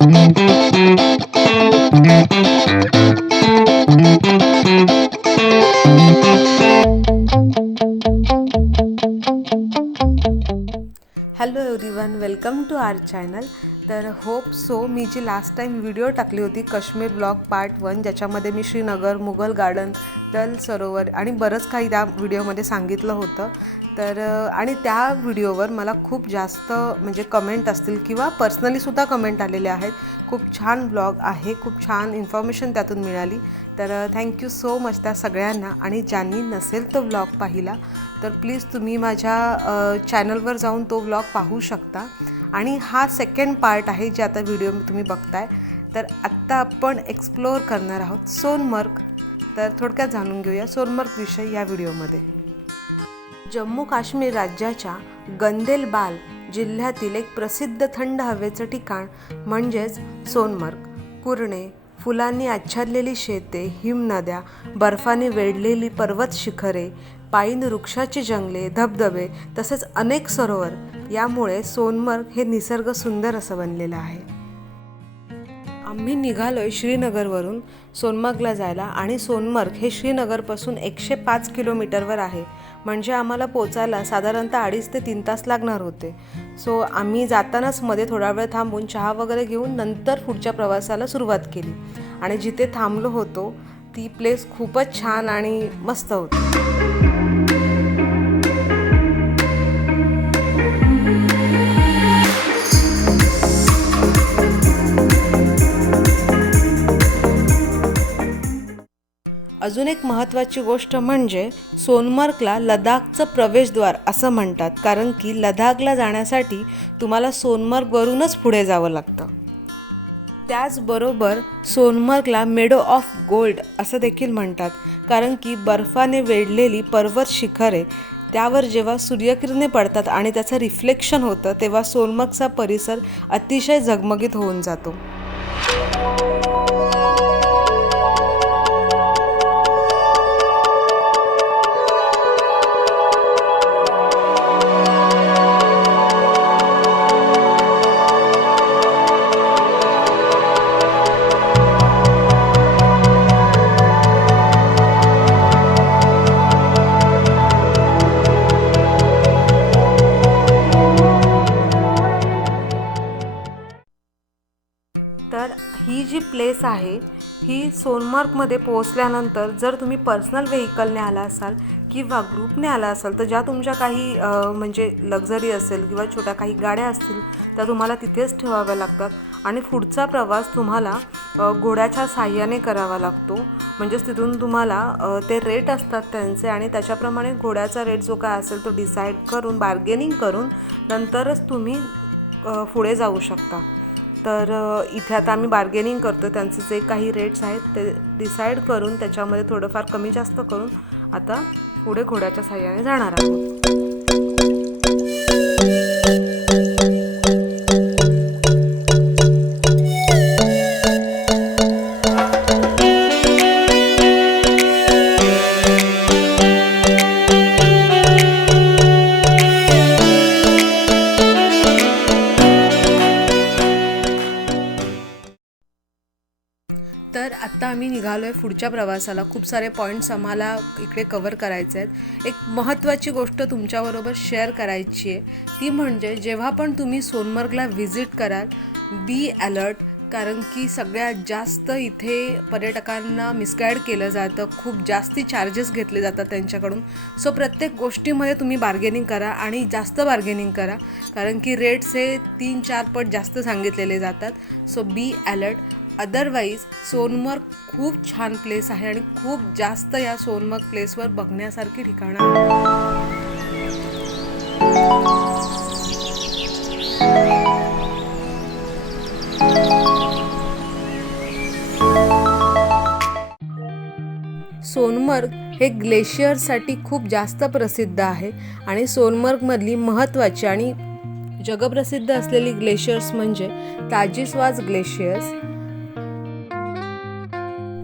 Hello everyone, welcome to our channel. तर hope so मी जी लास्ट टाईम व्हिडिओ टाकली होती काश्मीर ब्लॉग पार्ट 1, ज्याच्यामध्ये मी श्रीनगर, मुघल गार्डन, दल सरोवर आणि बरंच काही त्या व्हिडिओमध्ये सांगितलं होतं. तर आणि त्या व्हिडिओवर मला खूप जास्त म्हणजे कमेंट असतील किंवा पर्सनलीसुद्धा कमेंट आलेले आहेत. खूप छान ब्लॉग आहे, खूप छान इन्फॉर्मेशन त्यातून मिळाली. तर थँक्यू सो मच त्या सगळ्यांना. आणि ज्यांनी नसेल तो ब्लॉग पाहिला तर प्लीज तुम्ही माझ्या चॅनलवर जाऊन तो व्लॉग पाहू शकता. आणि हा सेकंड पार्ट आहे जे आता व्हिडिओ तुम्ही बघताय. तर आत्ता आपण एक्सप्लोअर करणार आहोत सोनमर्ग. तर थोडक्यात जाणून घेऊया सोनमर्ग विषयी या व्हिडिओमध्ये. जम्मू काश्मीर राज्याच्या गंदेलबाल जिल्ह्यातील एक प्रसिद्ध थंड हवेचं ठिकाण म्हणजेच सोनमर्ग. कुरणे, फुलांनी आच्छादलेली शेते, हिमनद्या, बर्फाने वेढलेली पर्वत शिखरे, पाईन वृक्षाची जंगले, धबधबे तसेच अनेक सरोवर, यामुळे सोनमर्ग हे निसर्ग सुंदर असं बनलेलं आहे. आम्ही निघालोय श्रीनगरवरून सोनमर्गला जायला आणि सोनमर्ग हे श्रीनगरपासून 105 किलोमीटरवर आहे. म्हणजे आम्हाला पोचायला साधारणतः 2.5 ते 3 तास लागणार होते. सो आम्ही जातानाच मध्ये थोडा वेळ थांबून चहा वगैरे घेऊन नंतर पुढच्या प्रवासाला सुरुवात केली. आणि जिथे थांबलो होतो ती प्लेस खूपच छान आणि मस्त होती. अजून एक महत्त्वाची गोष्ट म्हणजे सोनमर्गला लडाखचं प्रवेशद्वार असं म्हणतात, कारण की लडाखला जाण्यासाठी तुम्हाला सोनमर्गवरूनच पुढे जावं लागतं. त्याचबरोबर सोनमर्गला मेडो ऑफ गोल्ड असं देखील म्हणतात, कारण की बर्फाने वेढलेली पर्वत शिखरे त्यावर जेव्हा सूर्यकिरणे पडतात आणि त्याचं रिफ्लेक्शन होतं तेव्हा सोनमर्गचा परिसर अतिशय झगमगीत होऊन जातो. तर ही जी प्लेस आहे ही सोनमर्गमध्ये पोहोचल्यानंतर जर तुम्ही पर्सनल व्हेकलने आला असाल किंवा ग्रुपने आला असाल तर ज्या तुमच्या काही म्हणजे लक्झरी असेल किंवा छोट्या काही गाड्या असतील त्या तुम्हाला तिथेच ठेवाव्या लागतात. आणि पुढचा प्रवास तुम्हाला घोड्याच्या साहाय्याने करावा लागतो. म्हणजेच तिथून तुम्हाला ते रेट असतात त्यांचे आणि त्याच्याप्रमाणे घोड्याचा रेट जो काय असेल तो डिसाईड करून बार्गेनिंग करून नंतरच तुम्ही पुढे जाऊ शकता. तर इथे आता आम्ही बार्गेनिंग करतो, त्यांचे जे काही रेट्स आहेत ते डिसाईड करून त्याच्यामध्ये थोडंफार कमी जास्त करून आता पुढे घोड्याच्या साहाय्याने जाणार आहोत. तर आत्ता आम्ही निघालो आहे पुढच्या प्रवासाला. खूप सारे पॉईंट्स आम्हाला इकडे कवर करायचे आहेत. एक महत्त्वाची गोष्ट तुमच्याबरोबर शेअर करायची आहे, ती म्हणजे जेव्हा पण तुम्ही सोनमर्गला व्हिजिट कराल बी अलर्ट, कारण की सगळ्यात जास्त इथे पर्यटकांना मिसगाईड केलं जातं. खूप जास्ती चार्जेस घेतले जातात त्यांच्याकडून. सो प्रत्येक गोष्टीमध्ये तुम्ही बार्गेनिंग करा आणि जास्त बार्गेनिंग करा, कारण की रेट्स हे 3-4 पट जास्त सांगितलेले जातात. So be alert. Otherwise Sonmarg खूप छान प्लेस आहे आणि खूप जास्त या सोनमर्ग प्लेसवर बघण्यासारखी ठिकाणं आहेत. सोनमर्ग हे ग्लेशियरसाठी खूप जास्त प्रसिद्ध आहे आणि सोनमर्गमधली महत्त्वाची आणि जगप्रसिद्ध असलेली ग्लेशियर्स म्हणजे ताजिस्वाज ग्लेशियर्स,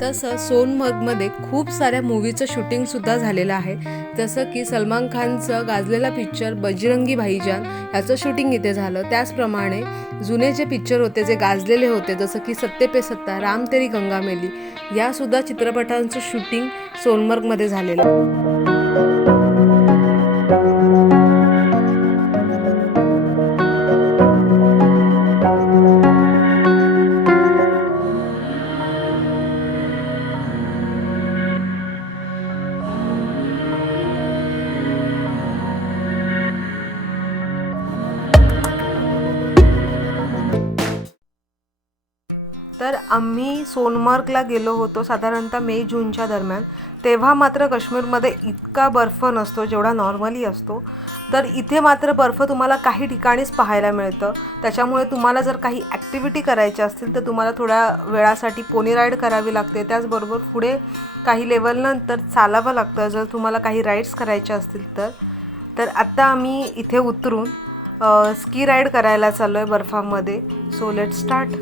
तसं सोनमर्गमध्ये खूप साऱ्या मूवीचं शूटिंगसुद्धा झालेलं आहे. जसं की सलमान खानचं गाजलेला पिक्चर बजरंगी भाईजान याचं शूटिंग इथे झालं. त्याचप्रमाणे जुने जे पिक्चर होते जे गाजलेले होते जसं की सत्ते पे सत्ता, राम तेरी गंगा मेली यासुद्धा चित्रपटांचं शूटिंग सोनमर्गमध्ये झालेलं. तर आम्ही सोनमर्गला गेलो होतो साधारणतः मे जूनच्या दरम्यान. तेव्हा मात्र काश्मीरमध्ये इतका बर्फ नसतो जेवढा नॉर्मली असतो. तर इथे मात्र बर्फ तुम्हाला काही ठिकाणीच पाहायला मिळतं. त्याच्यामुळे तुम्हाला जर काही ॲक्टिव्हिटी करायच्या असतील तर तुम्हाला थोड्या वेळासाठी पोनी राईड करावी लागते. त्याचबरोबर पुढे काही लेवलनंतर चालावं लागतं जर तुम्हाला काही राईड्स करायच्या असतील तर. तर आत्ता आम्ही इथे उतरून स्की राईड करायला चाललो आहे बर्फामध्ये. So let's start.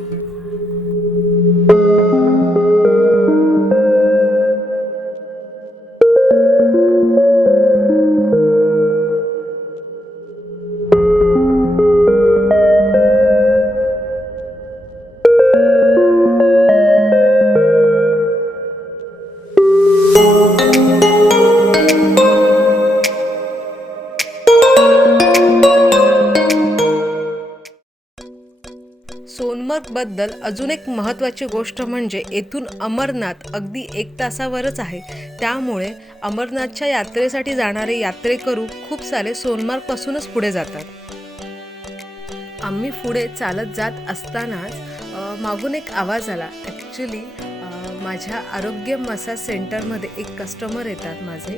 सोनमर्गबद्दल अजून एक महत्त्वाची गोष्ट म्हणजे येथून अमरनाथ अगदी 1 तासावरच आहे. त्यामुळे अमरनाथच्या यात्रेसाठी जाणारे यात्रेकरू खूप सारे सोनमर्गपासूनच पुढे जातात. आम्ही पुढे चालत जात असतानाच मागून एक आवाज आला. ॲक्च्युली माझ्या आरोग्य मसाज सेंटरमध्ये एक कस्टमर येतात माझे.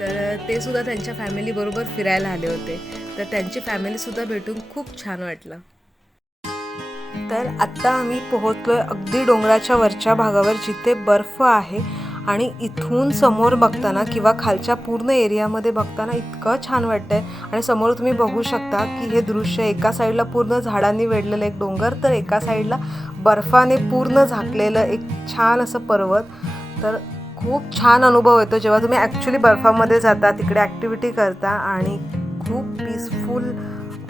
तर ते सुद्धा त्यांच्या फॅमिलीबरोबर फिरायला आले होते. तर त्यांची फॅमिलीसुद्धा भेटून खूप छान वाटलं. तर आत्ता आम्ही पोहोचलो आहे अगदी डोंगराच्या वरच्या भागावर जिथे बर्फ आहे. आणि इथून समोर बघताना किंवा खालच्या पूर्ण एरियामध्ये बघताना इतकं छान वाटतं आहे. आणि समोर तुम्ही बघू शकता की हे दृश्य एका साईडला पूर्ण झाडांनी वेढलेलं एक डोंगर तर एका साईडला बर्फाने पूर्ण झाकलेलं एक छान असं पर्वत. तर खूप छान अनुभव येतो जेव्हा तुम्ही ॲक्च्युली बर्फामध्ये जाता तिकडे ॲक्टिव्हिटी करता. आणि खूप पीसफुल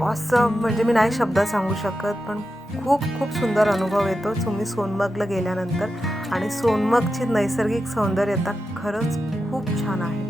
ऑसम म्हणजे मी नाही शब्दात सांगू शकत पण खूप खूप सुंदर अनुभव येतो तुम्ही सोनमर्गला गेल्यानंतर. आणि सोनमर्गची नैसर्गिक सौंदर्यता खरंच खूप छान आहे.